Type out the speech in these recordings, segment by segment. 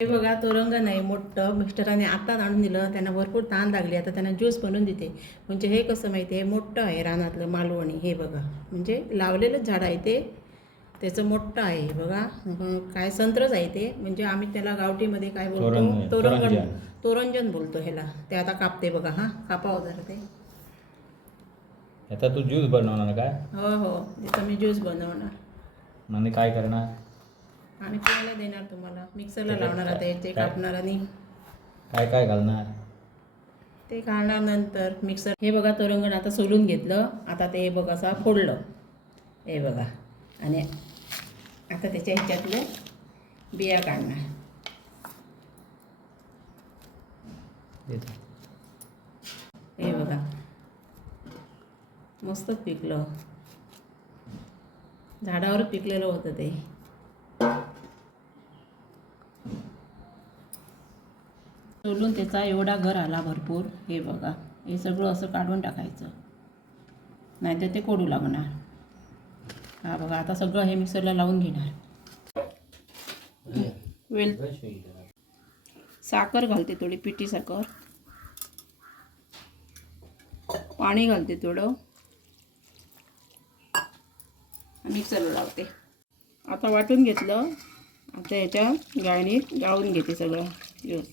हे बघा तोरंगण आहे मोठं, मिस्टरांनी आत्ताच आणून दिलं. त्यांना भरपूर तहान लागली, आता त्यांना ज्यूस बनवून देते. म्हणजे हे कसं माहिती आहे, मोठं आहे रानातलं मालवणी. हे बघा, म्हणजे लावलेलंच झाड आहे ते, त्याचं मोठं आहे बघा. काय संत्रच आहे ते, म्हणजे आम्ही त्याला गावठीमध्ये काय बोलतो, तोरंजन बोलतो ह्याला. ते आता कापते बघा. हां, कापावं जरा ते. आता तू ज्यूस बनवणार काय? हो हो, तिथं मी ज्यूस बनवणार. म्हणजे काय करणार? आणि पियाला देणार तुम्हाला. मिक्सरला लावणार आता याचे, कापणार आणि काय काय घालणार ते घालणार नंतर मिक्सर. हे बघा तोरंगण आता सोलून घेतलं. आता ते बघा असं फोडलं, हे बघा. आणि आता त्याच्या ह्याच्यातले बिया काढणार. हे बघा, मस्तच पिकलं, झाडावर पिकलेलं होतं ते. सोलून त्याचा एवढा घर आला भरपूर. हे बघा, हे सगळं असं काढून टाकायचं, नाहीतर ते कोडू लागणार. हा बघा, आता सगळं हे मिक्सरला लावून घेणार. साखर घालते थोडी, पिठी साखर, पाणी घालते थोडं, मिक्सरला लावते. आता वाटून घेतलं. आता याच्या गाळणीत गाळून घेते सगळं ज्यूस.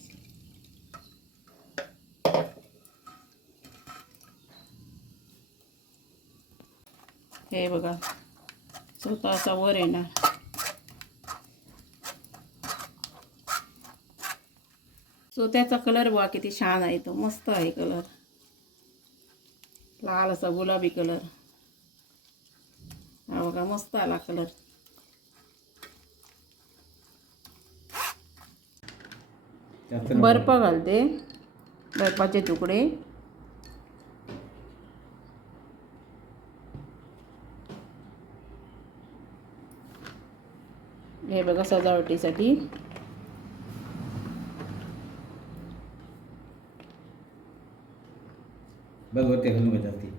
हे बघा, स्वतः असा वर येणार. त्याचा कलर बघा किती छान आहे, तो मस्त आहे कलर, लाल असा गुलाबी कलर. हा बघा, मस्त आला कलर. बर्फ घालते, बर्फाचे तुकडे. हे बघा सजावटीसाठी. बघ वरती घालून जाते.